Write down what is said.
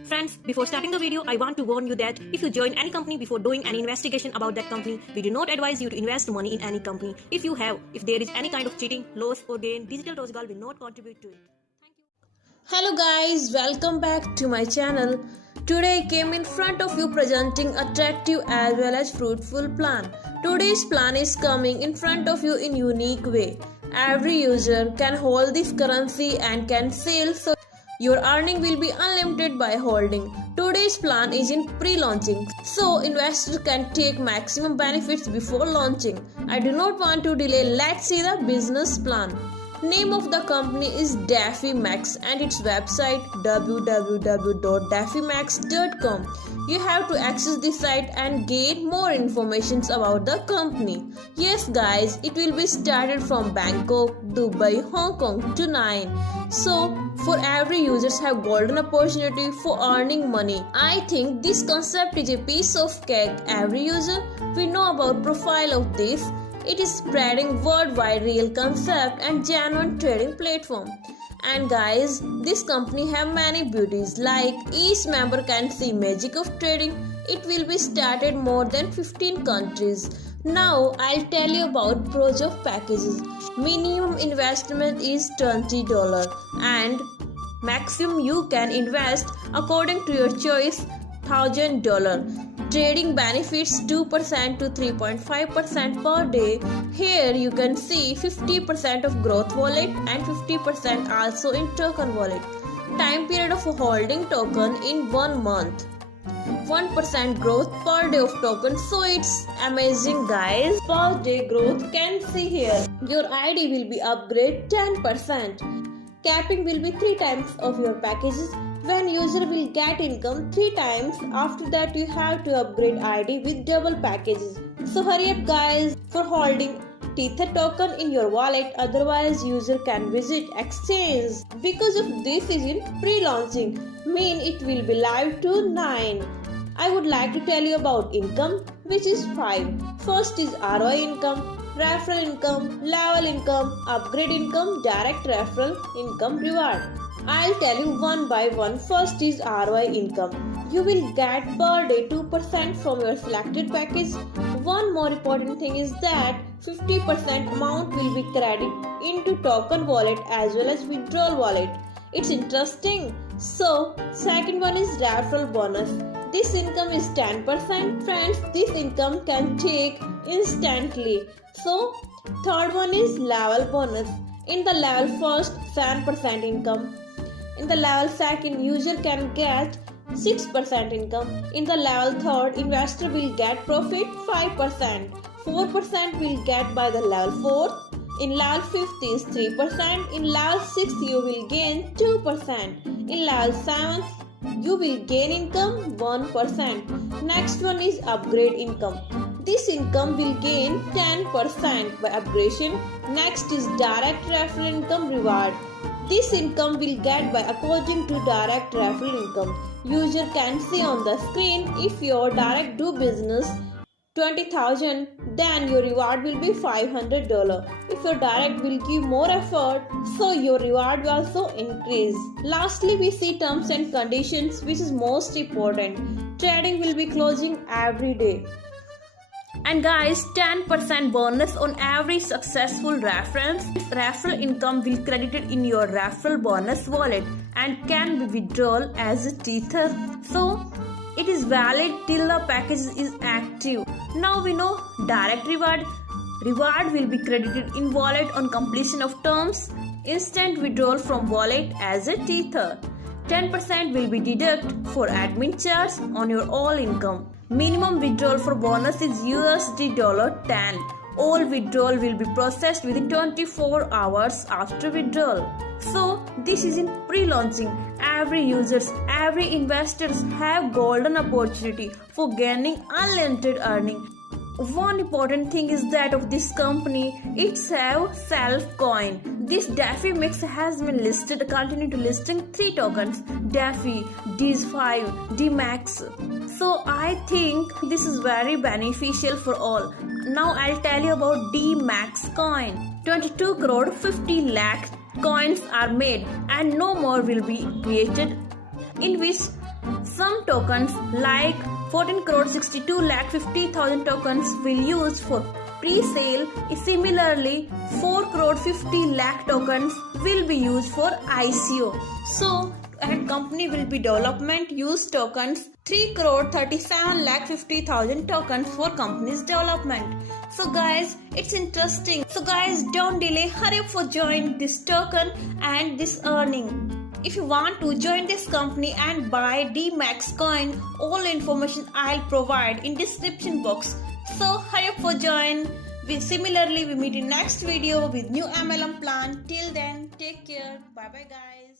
Friends, before starting the video, I want to warn you that if you join any company before doing any investigation about that company, we do not advise you to invest money in any company. If there is any kind of cheating, loss or gain, Digital Rozgar will not contribute to it. Thank you. Hello guys, welcome back to my channel. Today I came in front of you presenting attractive as well as fruitful plan. Today's plan is coming in front of you in unique way. Every user can hold this currency and can sell, so your earning will be unlimited by holding. Today's plan is in pre-launching, so investors can take maximum benefits before launching. I do not want to delay. Let's see the business plan. Name of the company is DaffyMax and its website www.daffymax.com. You have to access the site and gain more information about the company. Yes guys, it will be started from Bangkok, Dubai, Hong Kong to 9. So for every users have golden opportunity for earning money. I think this concept is a piece of cake. Every user we know about profile of this. It is spreading worldwide real concept and genuine trading platform. And guys, this company have many beauties like each member can see magic of trading. It will be started more than 15 countries. Now I'll tell you about pros of packages. Minimum investment is $20 and maximum you can invest according to your choice $1,000. Trading benefits 2% to 3.5% per day. Here you can see 50% of growth wallet and 50% also in token wallet. Time period of holding token in 1 month. 1% growth per day of token, so it's amazing guys. Per day growth can see here. Your ID will be upgrade 10%. Capping will be 3 times of your packages. When user will get income 3 times, after that you have to upgrade ID with double packages. So hurry up guys for holding Tether token in your wallet, otherwise user can visit exchange. Because of this is in pre-launching, mean it will be live to 9. I would like to tell you about income, which is 5. First is ROI income, referral income, level income, upgrade income, direct referral income, reward. I'll tell you one by one. First is ROI income. You will get per day 2% from your selected package. One more important thing is that 50% amount will be credited into token wallet as well as withdrawal wallet. It's interesting. So, second one is referral bonus. This income is 10%. Friends, this income can take instantly. So, third one is level bonus. In the level first, 7% income. In the level second, user can get 6% income. In the level third, investor will get profit 5%. 4% will get by the level fourth. In level fifth is 3%. In level 6 you will gain 2%. In level 7 you will gain income 1%. Next one is upgrade income. This income will gain 10% by upgradation. Next is direct referral income reward. This income will get by according to direct referral income. User can see on the screen if your direct do business 20,000, then your reward will be $500. If your direct will give more effort, so your reward will also increase. Lastly, we see terms and conditions, which is most important. Trading will be closing every day. And guys, 10% bonus on every successful reference. Referral income will credited in your referral bonus wallet and can be withdrawn as a Tether. So, it is valid till the package is active. Now we know direct reward. Reward will be credited in wallet on completion of terms. Instant withdrawal from wallet as a Tether. 10% will be deducted for admin charge on your all income. Minimum withdrawal for bonus is $10. All withdrawal will be processed within 24 hours after withdrawal. So this is in pre-launching. Every users, every investors have golden opportunity for gaining unlimited earning. One important thing is that of this company, it's have self-coin. This DaffyMax has been listed, continue to listing 3 tokens, Daffy, DIS5, DMAX. So I think this is very beneficial for all. Now I'll tell you about DMAX coin. 22 crore 50 lakh coins are made and no more will be created, in which Some tokens like 14 crore 62 lakh 50,000 tokens will use for pre-sale. Similarly, 4 crore 50 lakh tokens will be used for ICO. So, and company will be development use tokens 3 crore 37 lakh 50,000 tokens for company's development. So guys, it's interesting. So guys, don't delay, hurry up for join this token and this earning. If you want to join this company and buy DMAX coin, all information I'll provide in description box. So hurry up for join. Similarly, we meet in next video with new MLM plan. Till then, take care. Bye bye guys.